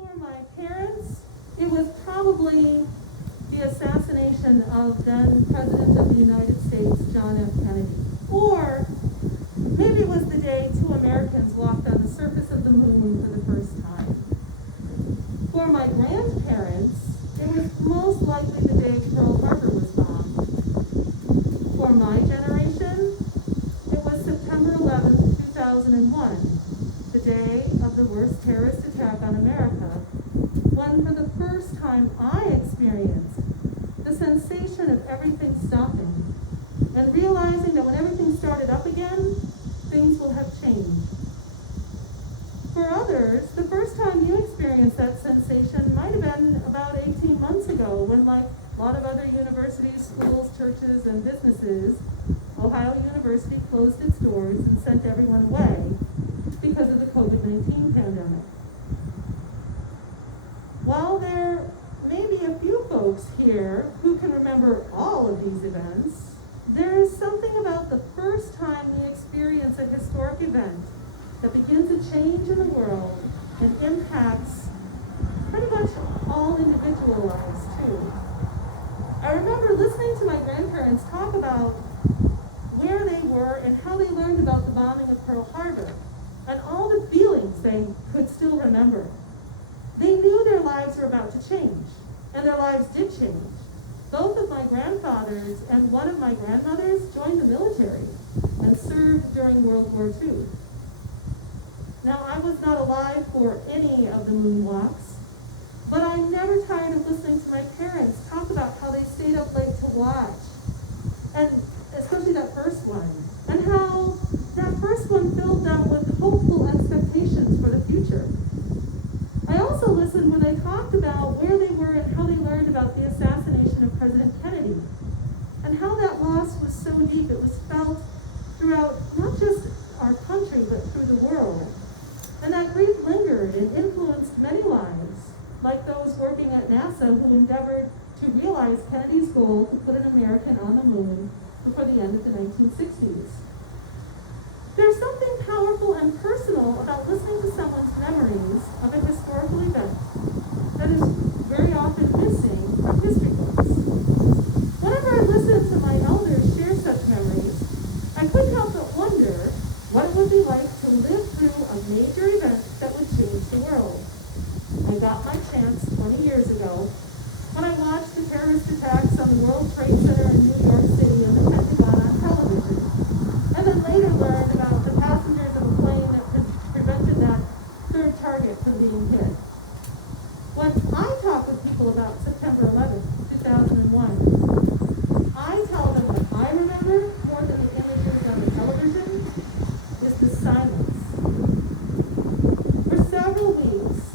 For my parents, it was probably the assassination of then President of the United States, John F. Kennedy. Or maybe it was the day 2 Americans walked on the surface of the moon for the first time. For my grandparents, it was most likely the day Pearl Harbor was bombed. For my generation, it was September 11th, 2001, the day of the worst terrorist attack on America, when for the first time I experienced the sensation of everything stopping and realizing that when everything started up again, things will have changed. For others, the first time you experienced that sensation might have been about 18 months ago when, like a lot of other universities, schools, churches, and businesses, Ohio University closed its doors and sent everyone away because of the COVID-19 pandemic. While there may be a few folks here who can remember all of these events, there is something about the first time we experience a historic event that begins a change in the world and impacts pretty much all individual lives too. I remember listening to my grandparents talk about where they were and how they learned about the bombing of Pearl Harbor and all the feelings they could still remember. They knew their lives were about to change, and their lives did change. Both of my grandfathers and one of my grandmothers joined the military and served during World War II. Now, I was not alive for any of the moonwalks, but I'm never tired of listening to my parents talk about how they stayed up late to watch, and especially that first one, and how that first one filled them with hopeful expectations for the future. I also listened when they talked about where they were and how they learned about the assassination of President Kennedy, and how that loss was so deep it was felt throughout not just our country, but through the world. And that grief lingered and influenced many lives, like those working at NASA who endeavored to realize Kennedy's goal to put an American on the moon before the end of the 1960s. There's something powerful and personal about listening to someone's memories of a historical event that is very often missing from history books. Whenever I listen to my elders share such memories, I couldn't help but wonder what it would be like to live through a major event that would change the world. I got my chance 20 years ago when I watched the terrorist attacks on the World Trade Center in New York City and the Pentagon on television, and then later learned about the passengers of a plane that prevented that third target from being hit. When I talk with people about September 11th, 2001, I tell them what I remember more than the images on the television is the silence. For several weeks,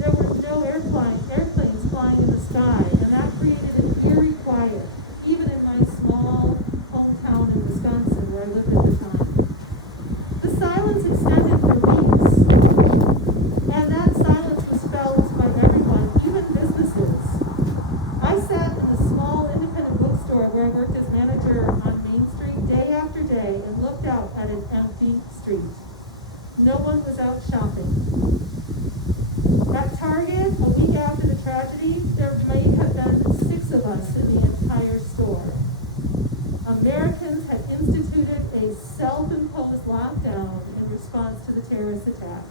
there were no airplanes flying in the sky, and that created an eerie quiet, even in my small hometown in Wisconsin, where I lived at the time. The silence extended for weeks, and that silence was felt by everyone, even businesses. I sat in a small independent bookstore where I worked as manager on Main Street day after day and looked out at an empty street. No one was out shopping. At Target, a week after the tragedy, there may have been 6 of us in the entire store. Americans had instituted a self-imposed lockdown in response to the terrorist attack.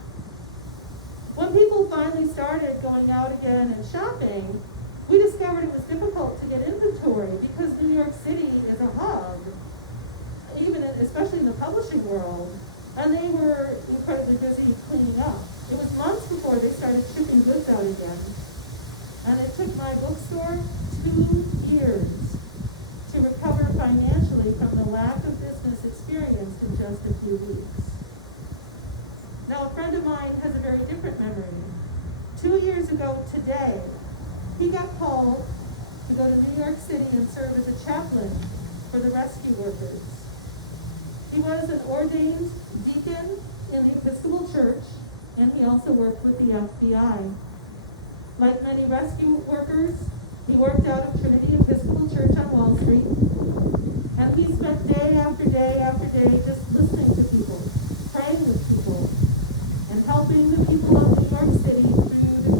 When people finally started going out again and shopping, we discovered it was difficult to get inventory because New York City is a hub, especially in the publishing world, and they were incredibly busy cleaning up. It was months before they started shipping goods out again. And it took my bookstore 2 years to recover financially from the lack of business experienced in just a few weeks. Now, a friend of mine has a very different memory. 2 years ago today, he got called to go to New York City and serve as a chaplain for the rescue workers. He was an ordained deacon in the Episcopal Church, and he also worked with the FBI. Like many rescue workers, he worked out of Trinity Episcopal Church on Wall Street, and he spent day after day after day just listening to people, praying with people, and helping the people of New York City through the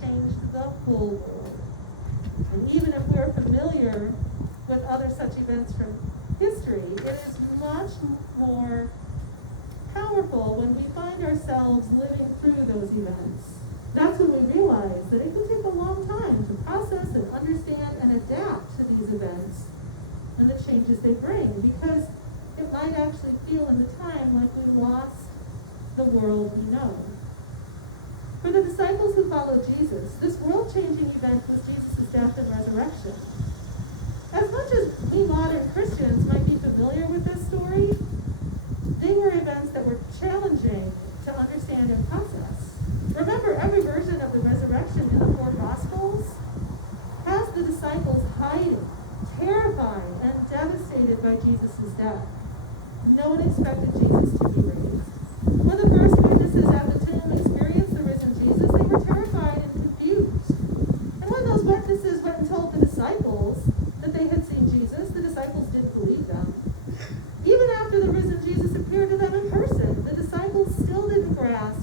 changed the whole world. And even if we're familiar with other such events from history, it is much more powerful when we find ourselves living through those events. That's when we realize that it can take a long time to process and understand and adapt to these events and the changes they bring, because it might actually feel in the time like we lost the world we know. For the disciples who followed Jesus, this world-changing event was Jesus' death and resurrection. As much as we modern Christians might be familiar with this story, they were events that were challenging to understand and process. Remember, every version of the resurrection in the four Gospels has the disciples hiding, terrified, and devastated by Jesus' death. No one expected Jesus to be raised. When the first witnesses at the tomb experienced the risen Jesus, they were terrified and confused. And when those witnesses went and told the disciples that they had seen Jesus, the disciples didn't believe them. Even after the risen Jesus appeared to them in person, the disciples still didn't grasp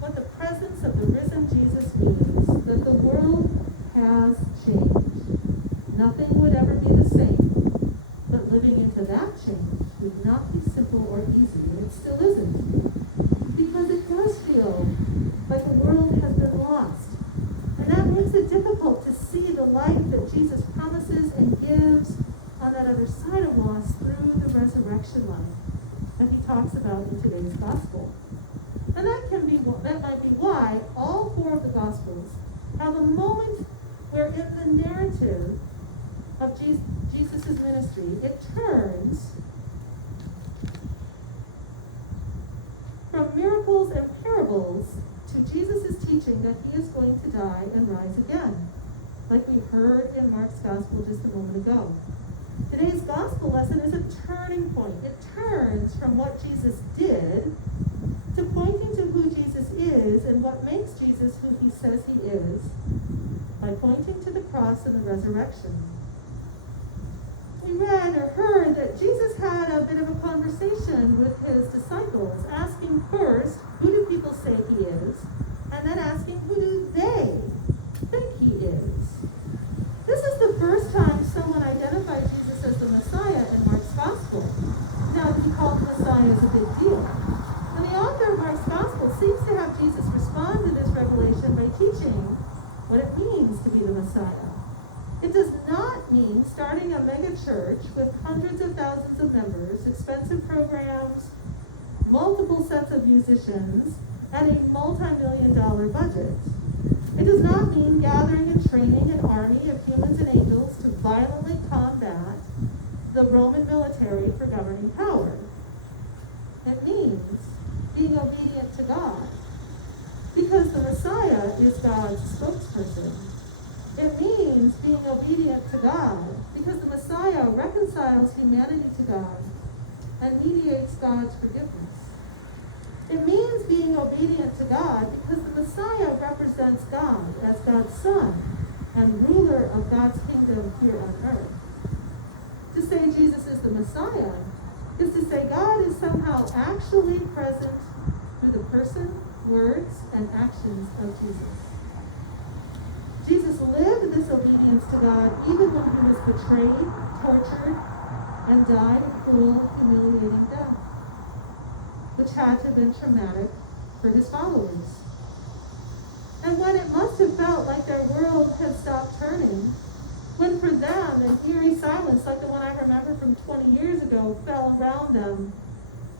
what the presence of the risen Jesus means, that the world has changed. Nothing would ever be the same, but living into that change would not be simple or easy, and it still isn't, because it does feel like the world has been lost. And that makes it difficult to see the life that Jesus promises and gives on that other side of loss through the resurrection life that he talks about in today's gospel. And that might be why all four of the Gospels have a moment where in the narrative of Jesus' ministry, it turns from miracles and parables to Jesus' teaching that he is going to die and rise again, like we heard in Mark's Gospel just a moment ago. Today's Gospel lesson is a turning point. It turns from what Jesus did to pointing to who Jesus is and what makes Jesus who he says he is by pointing to the cross and the resurrection. We read or heard that Jesus had a bit of a conversation with his disciples, asking first, who do people say he is? And then asking, who do they think he is? This is the first time someone identified Jesus as the Messiah in Mark's Gospel. Now, to be called the Messiah is a big deal. And the author of Mark's Gospel seems to have Jesus respond to this revelation by teaching what it means to be the Messiah. It does not mean starting a mega church with hundreds of thousands of members, expensive programs, multiple sets of musicians, and a multi-million-dollar budget. It does not mean gathering and training an army of humans and angels to violently combat the Roman military for governing power. It means being obedient to God, because the Messiah is God's spokesperson. It means being obedient to God, because the Messiah reconciles humanity to God and mediates God's forgiveness. It means being obedient to God because the Messiah represents God as God's Son and ruler of God's kingdom here on earth. To say Jesus is the Messiah is to say God is somehow actually present through the person, words, and actions of Jesus. Jesus lived this obedience to God even when he was betrayed, tortured, and died a cruel, humiliating death, which had to have been traumatic for his followers. And when it must have felt like their world had stopped turning, when for them an eerie silence like the one I remember from 20 years ago fell around them,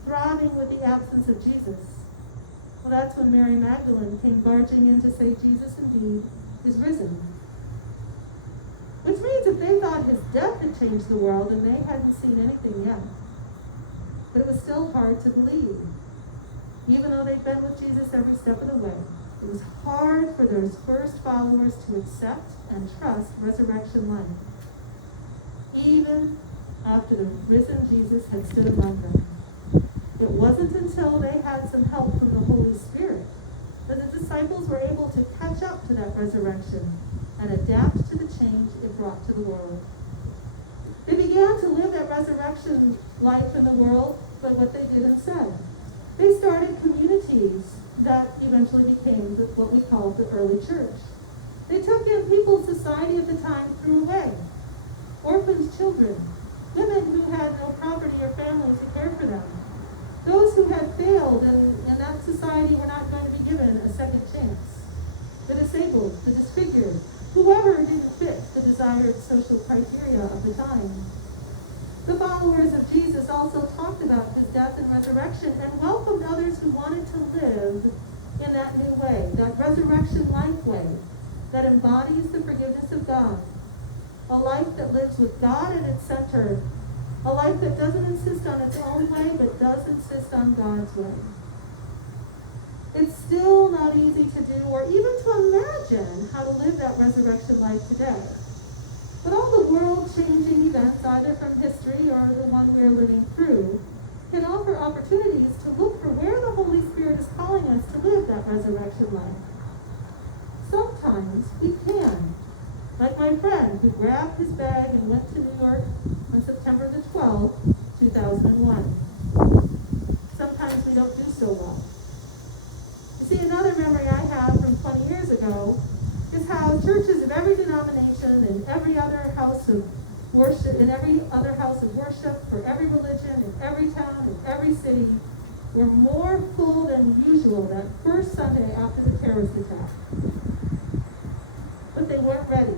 throbbing with the absence of Jesus, well, that's when Mary Magdalene came barging in to say Jesus indeed is risen. Which means if they thought his death had changed the world and they hadn't seen anything yet, but it was still hard to believe. Even though they'd been with Jesus every step of the way, it was hard for those first followers to accept and trust resurrection life, even after the risen Jesus had stood among them. It wasn't until they had some help from the Holy Spirit that the disciples were able to catch up to that resurrection and adapt to the change it brought to the world. They began to live that resurrection life in the world, but what they did instead. They started communities that even eventually became what we call the early church. They took in people's society at the time threw away. Orphaned children, women who had no property or family to care for them. Those who had failed in that society were not going to be given a second chance. The disabled, the disfigured, whoever didn't fit the desired social criteria of the time. The followers of Jesus also talked about his death and resurrection and welcomed others who wanted to live in that new way, that resurrection-like way that embodies the forgiveness of God, a life that lives with God at its center, a life that doesn't insist on its own way but does insist on God's way. It's still not easy to do or even to imagine how to live that resurrection life today. But all the world-changing events, either from history or the one we're living through, can offer opportunities to look for where the Holy Spirit is calling us to live that resurrection life. Sometimes we can, like my friend who grabbed his bag and went to New York on September the 12th, 2001. Sometimes we don't do so well. You see, another memory I have from 20 years ago is how churches of every denomination and every other house of worship, for every religion, in every town, in every city, were more full than usual that first Sunday after the terrorist attack. But they weren't ready.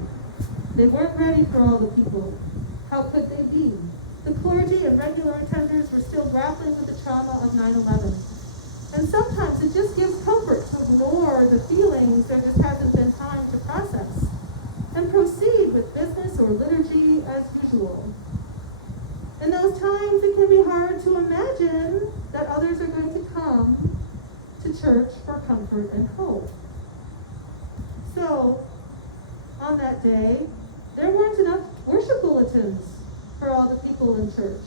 They weren't ready for all the people. How could they be? The clergy and regular attenders were still grappling with the trauma of 9/11. And sometimes it just gives comfort to ignore the feelings there just hasn't been time to process and proceed with business or liturgy as usual. In those times, it can be hard to imagine that others are going to come to church for comfort and hope. So, on that day, there weren't enough worship bulletins for all the people in church.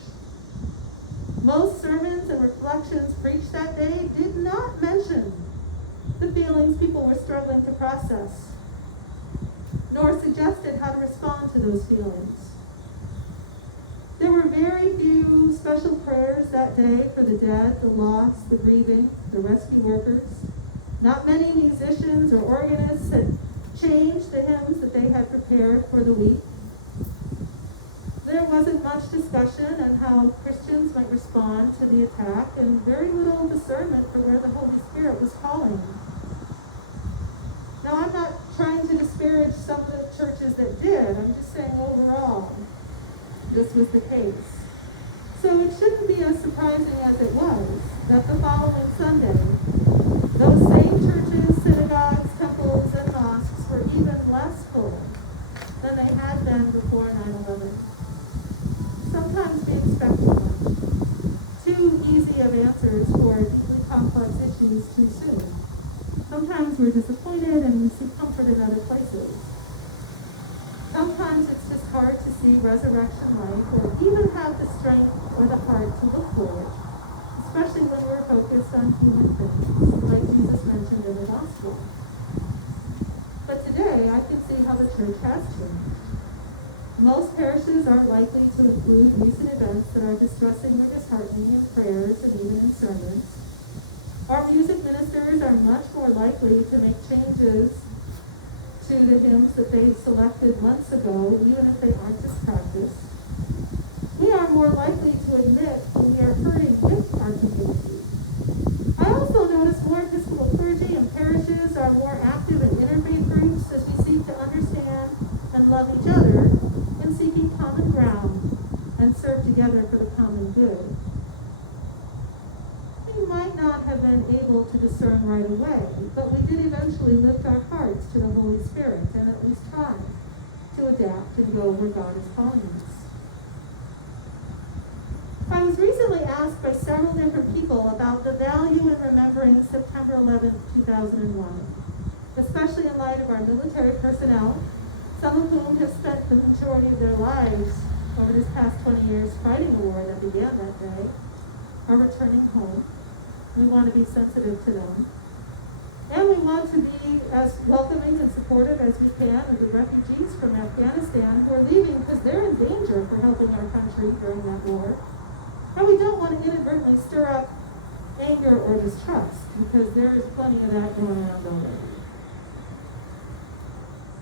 Most sermons and reflections preached that day did not mention the feelings people were struggling to process, nor suggested how to respond to those feelings. There were very few special prayers that day for the dead, the lost, the grieving, the rescue workers. Not many musicians or organists had changed the hymns that they had prepared for the week. There wasn't much discussion on how Christians might respond to the attack, and very little discernment for where the Holy Spirit was calling. Now, I'm not trying to disparage some of the churches that did. I'm just saying overall, this was the case. So it shouldn't be as surprising as it was that the following Sunday, those same churches, synagogues, temples, and mosques were even less full than they had been before 9/11. Sometimes we expect too easy of answers for deeply complex issues too soon. Sometimes we're disappointed and we seek comfort in other places. Sometimes it's just hard to see resurrection life or even have the strength or the heart to look for it, especially when we're focused on human things, like Jesus mentioned in the gospel. But today, I can see how the church has changed. Most parishes are likely to include recent events that are distressing or disheartening in prayers and even in sermons. Our music ministers are much more likely to make changes to the hymns that they selected months ago, even if they aren't just practice. We are more likely to admit when we are hurting with our community. I also notice more Episcopal clergy and parishes are more active in interfaith groups as we seek to understand and love each other in seeking common ground and serve together for the common good. We might not have been able to discern right away, but we did eventually lift our hearts to the Holy Spirit and at least try to adapt and go where God is calling us. I was recently asked by several different people about the value in remembering September 11th, 2001, especially in light of our military personnel, some of whom have spent the majority of their lives over this past 20 years fighting a war that began that day, are returning home. We want to be sensitive to them. And we want to be as welcoming and supportive as we can of the refugees from Afghanistan who are leaving because they're in danger for helping our country during that war. And we don't want to inadvertently stir up anger or distrust, because there is plenty of that going around already.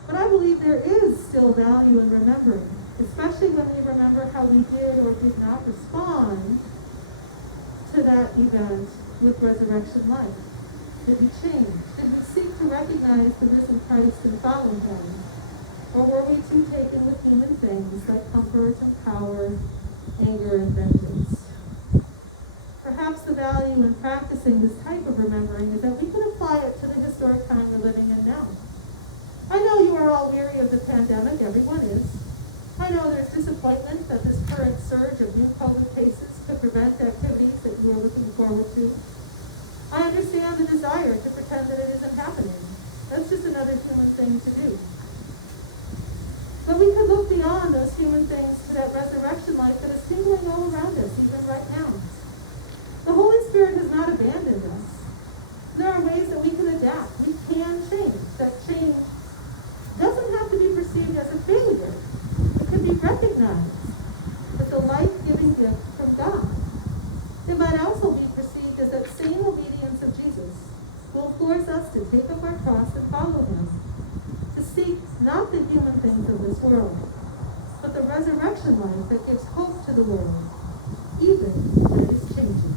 But I believe there is still value in remembering, especially when we remember how we did or did not respond to that event with resurrection life. Did we change? Did we seek to recognize the risen Christ and follow him? Or were we too taken with human things like comfort and power, anger and vengeance? Perhaps the value in practicing this type of remembering is that we can apply it to the historic time we're living in now. I know you are all weary of the pandemic, everyone is. I know there's disappointment that this current surge of new COVID cases could prevent activities that you are looking forward to. I understand the desire to pretend that it isn't happening. That's just another human thing to do. But we could look beyond those human things to that resurrection life that is tingling all around us, even right now. The Holy Spirit has not abandoned us. There are ways that we can adapt. We can change. That change doesn't have to be perceived as a failure. It can be recognized as a life-giving gift from God. It might also be perceived as that same obedience of Jesus will force us to take up our cross and follow him, to seek not the human things of this world, but the resurrection life that gives hope to the world, even when it is changing.